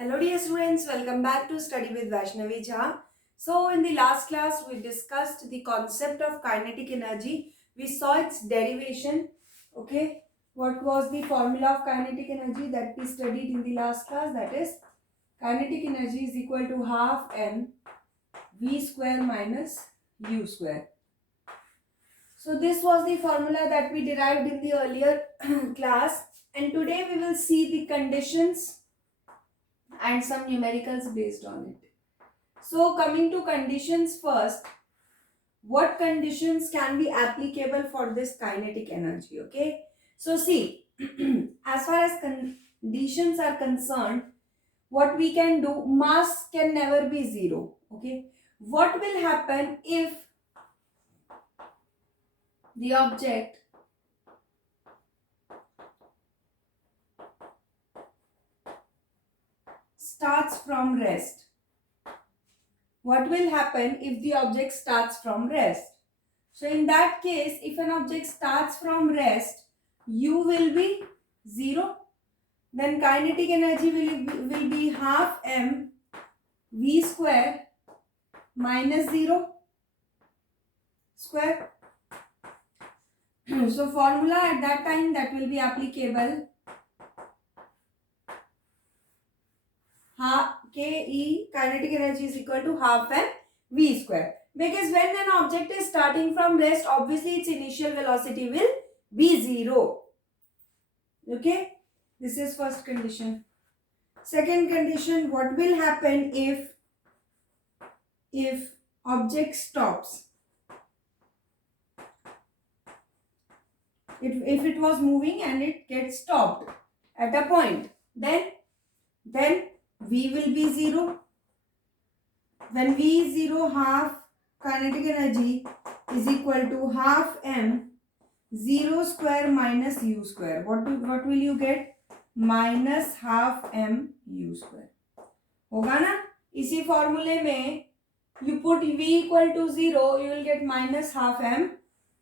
Hello dear students, welcome back to Study with Vaishnavi Jha. So in the last class we discussed the concept of kinetic energy. We saw its derivation. Okay, what was the formula of kinetic energy that we studied in the last class? That is kinetic energy is equal to half m v square minus u square. So this was the formula that we derived in the earlier class, and today we will see the conditions and some numericals based on it. So coming to conditions first, what conditions can be applicable for this kinetic energy? Okay, so see, as far as conditions are concerned, what we can do, mass can never be zero. Okay, what will happen if the object starts from rest? What will happen if the object starts from rest? So in that case, if an object starts from rest, u will be 0. Then kinetic energy will be half m v square minus 0 square. So formula at that time that will be applicable, Ke kinetic energy is equal to half m v square. Because when an object is starting from rest, obviously its initial velocity will be 0. Okay, this is first condition. Second condition, what will happen if object stops? If it was moving and it gets stopped at a point, then v will be 0. When v is 0, half kinetic energy is equal to half m 0 square minus u square. What will you get? Minus half m u square. होगा ना? इसी फॉर्मूले में you put v equal to 0, you will get minus half m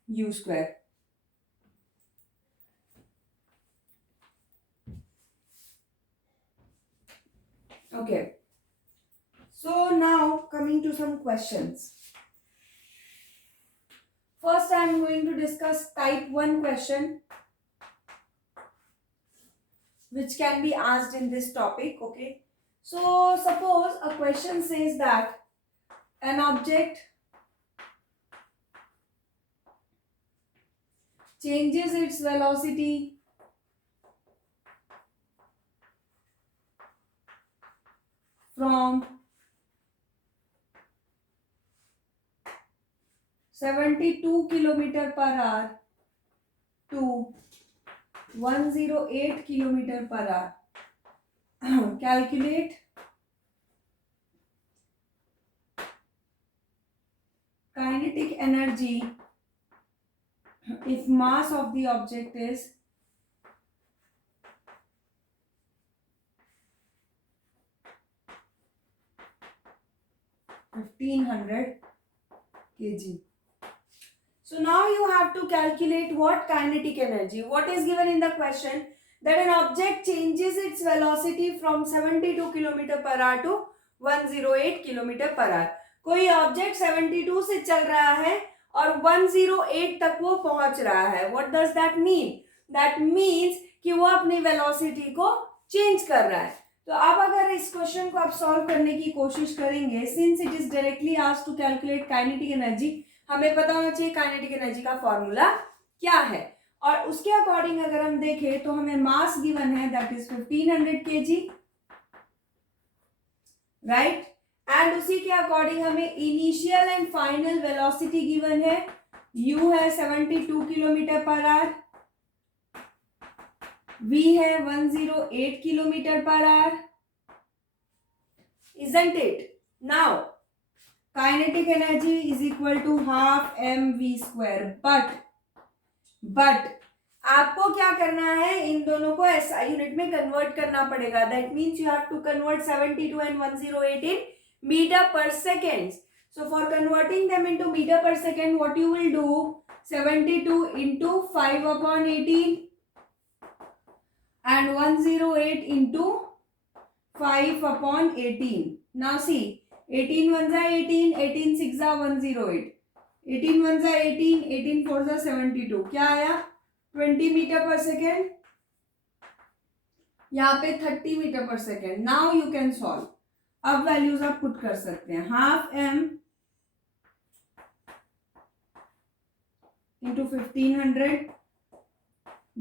u square. Okay. So now coming to some questions. First I am going to discuss type 1 question which can be asked in this topic. Okay. So suppose a question says that an object changes its velocity from 72 km per hour to 108 km per hour. Calculate kinetic energy if mass of the object is 1500 kg. So now you have to calculate what kinetic energy. What is given in the question? That an object changes its velocity from 72 km per hour to 108 km per hour. कोई object 72 से चल रहा है और 108 तक वो पहुंच रहा है. What does that mean? That means कि वो अपनी वेलोसिटी को चेंज कर रहा है. तो अब अगर इस क्वेश्चन को आप सॉल्व करने की कोशिश करेंगे, since it is directly asked to calculate kinetic energy, हमें पता होना चाहिए काइनेटिक एनर्जी का फॉर्मूला क्या है. और उसके अकॉर्डिंग अगर हम देखें तो हमें मास गिवन है that is 1500 kg, right. And उसी के अकॉर्डिंग हमें initial and final velocity given है, u है 72 किलोमीटर पर आवर, v है 108 kilometre per our. Isn't it? Now kinetic energy is equal to half mv square. But आपको क्या करना है, इन दोनों को SI यूनिट में कन्वर्ट करना पड़ेगा. That means you have to convert 72 and 108 in meter per second. So for converting them into meter per second, what you will do, 72 into 5 upon 18 and 108 into 5/18. Now see, 18 1 जा 18, 18 6 जा 108, 18 1 जा 18, 18 4 जा 72. क्या आया? 20 metre per second, यहाँ पे 30 metre per second. Now you can solve. अब values आप पुट कर सकते हैं. Half m into 1500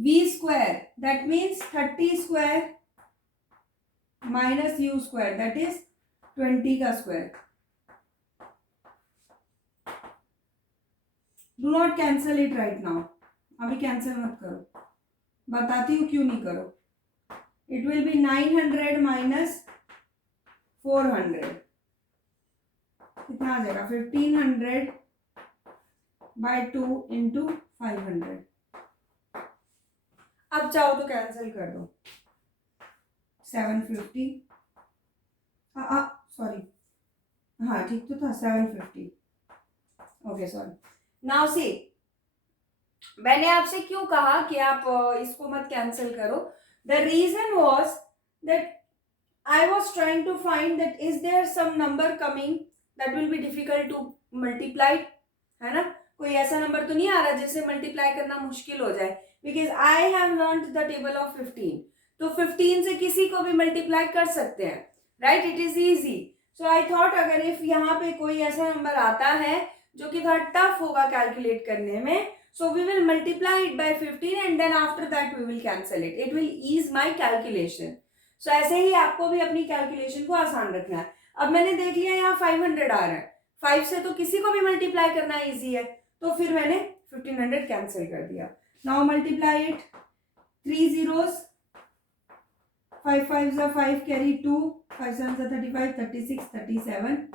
v square, that means 30 square minus u square, that is 20 का square. Do not cancel it right now. अभी cancel मत करो, बताती हूँ क्यों नहीं करो. It will be 900 minus 400. कितना आ जाएगा? 1500 by 2 into 500. अब चाहो तो कैंसिल कर दो. 750. सॉरी, हाँ ठीक तो था. 750. Okay sorry. नाउ सी, मैंने आपसे क्यों कहा कि आप इसको मत कैंसिल करो. The reason was that I was trying to find that is there some number coming that will be difficult to multiply, है ना. कोई ऐसा नंबर तो नहीं आ रहा जिससे मल्टीप्लाई करना मुश्किल हो जाए. Because I have learn the table of 15. तो 15 से किसी को भी मल्टीप्लाई कर सकते हैं, right. It is easy. So I thought अगर इफ यहाँ पे कोई ऐसा नंबर आता है जो कि थोड़ा टफ होगा कैलकुलेट करने में, so we will multiply it by 15 and then after that we will cancel it. It will ease my calculation. So ऐसे ही आपको भी अपनी कैलकुलेशन को आसान रखना है. अब मैंने देख लिया यहाँ 500 आ रहा है. 5 से तो किसी को भी मल्टीप्लाई करना इजी है, तो फिर मैंने 1500 कैंसिल कर दिया. Now multiply it. 3 zeros, 5 5s are 5, carry 2, 5 7s are 35, 36, 37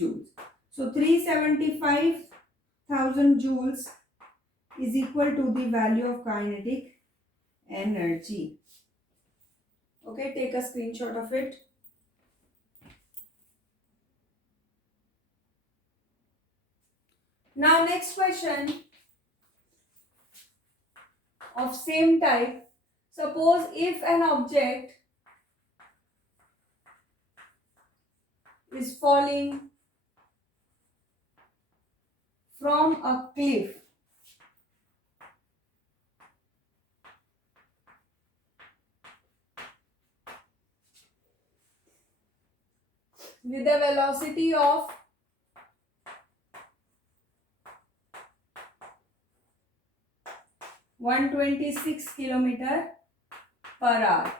joules. So 375,000 joules is equal to the value of kinetic energy. Okay, take a screenshot of it. Now next question of same type. Suppose if an object is falling from a cliff with a velocity of 126 kilometer per hour.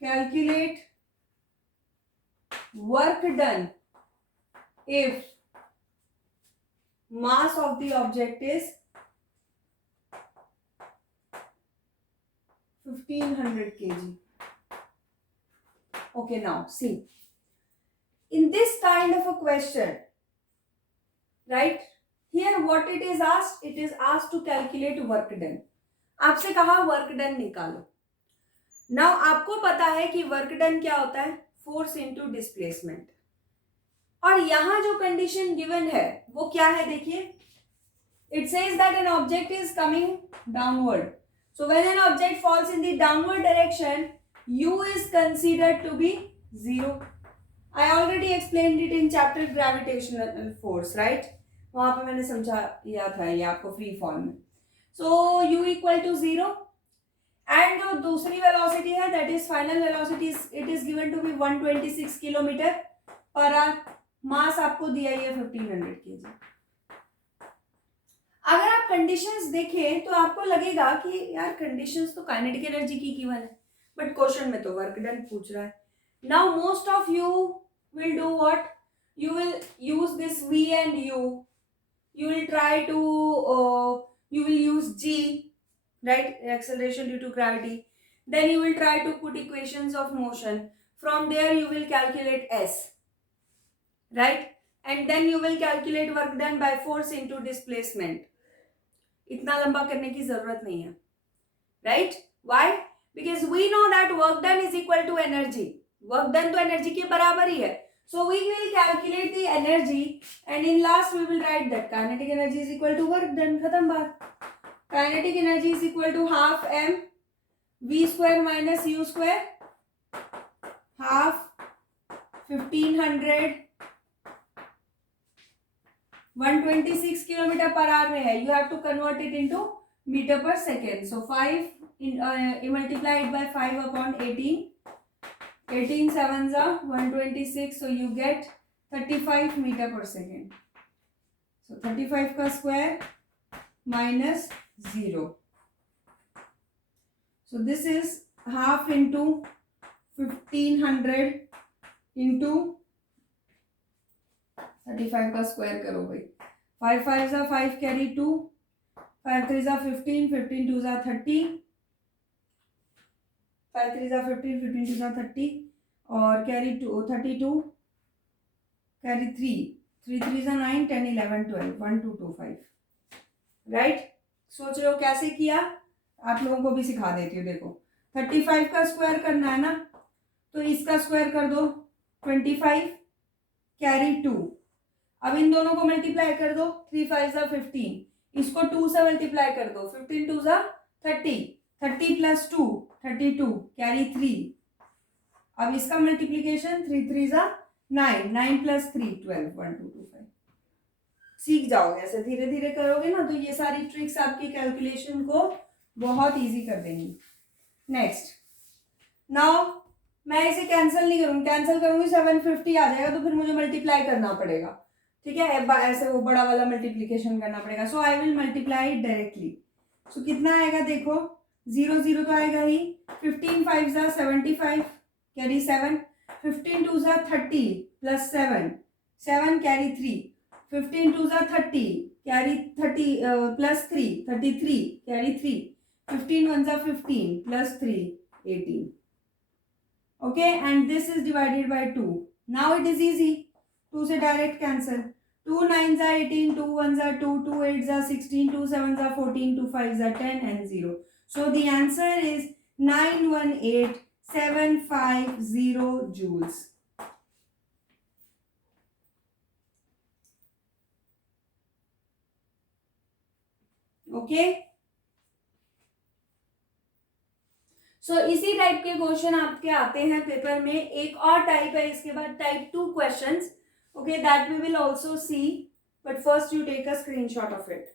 Calculate work done if mass of the object is 1500 kg. Okay, now see, in this kind of a question, right, here what it is asked to calculate work done. आपसे कहा work done निकालो. Now आपको पता है कि work done क्या होता है? Force into displacement. और यहां जो कंडीशन गिवन है वो क्या है? देखिए, it says that an object is coming downward. So when an object falls in the downward direction, u is considered to be 0. I already explained it in chapter gravitational force, right? वहां पे मैंने समझाया था ये आपको free form में. So u equal to 0 and जो दूसरी वेलोसिटी है that is final velocity, it is given to be 126 kilometre per hour. Mass आपको दिया ही है 1500 kg. अगर आप कंडीशंस देखें तो आपको लगेगा कि यार कंडीशंस तो काइनेटिक एनर्जी की गिवन है, बट क्वेश्चन में तो वर्क डन पूछ रहा है. Now most of you will do what? You will use this v and u. You will try to you will use g, right, acceleration due to gravity. Then you will try to put equations of motion. From there you will calculate s, right, and then you will calculate work done by force into displacement. इतना लंबा करने की जरूरत नहीं है, right? Why? Because we know that work done is equal to energy. Work done तो energy के बराबर ही है. So we will calculate the energy and in last we will write that kinetic energy is equal to work done. खत्म बात. Kinetic energy is equal to half m v square minus u square half 1500 126 kilometre per hour में है. You have to convert it into metre per second. So 5 multiplied by 5 upon 18. 18 sevens are 126. So you get 35 meter per second. So 35 का square minus 0. So this is half into 1500 into 35 का square करो भाई. 5 5s are 5 carry 2. 5 3s are 15. 15 2s are 30. 5 3s are 15. 15 2s are 30. और carry 2 32. Carry 3. 3 3s are 9. 10 11 12. 1 2 2 5. Right. सोच रहे हो कैसे किया? आप लोगों को भी सिखा देती हूँ. देखो 35 का स्क्वायर करना है ना, तो इसका स्क्वायर कर दो 25 कैरी 2. अब इन दोनों को मल्टीप्लाई कर दो. 3 5 15. इसको 2 से मल्टीप्लाई कर दो. 15 2 30. 30 प्लस 2 32 कैरी 3. अब इसका मल्टीप्लीकेशन 3 3 9. 9 प्लस 3 12. 1 2 2 5. सीख जाओगे. ऐसे धीरे धीरे करोगे ना तो ये सारी ट्रिक्स आपकी कैलकुलेशन को बहुत इजी कर देंगी. नेक्स्ट. नाउ मैं इसे कैंसिल नहीं करूंगी. कैंसिल करूंगी 750 आ जाएगा, तो फिर मुझे मल्टीप्लाई करना पड़ेगा. ठीक है, ऐसे वो बड़ा वाला मल्टीप्लीकेशन करना पड़ेगा. सो आई विल मल्टीप्लाई डायरेक्टली. सो कितना आएगा देखो. 0 0 तो आएगा ही. 15 5 75 carry 7. 15 2 30 plus 7 7 carry 3. 15 2 30 carry 30 plus 3 33 carry 3. 15 1 15 plus 3 18. Okay, and this is divided by 2. Now it is easy. 2 से direct cancel. 2 9s are 18, 2 1s are 2, 2 8s are 16, 2 7s are 14, 2 5s are 10 and 0. So the answer is 918,750 joules. Okay. सो इसी type के question आपके आते हैं paper में. एक और type है इसके बाद, type 2 questions. Okay, that we will also see, but first you take a screenshot of it.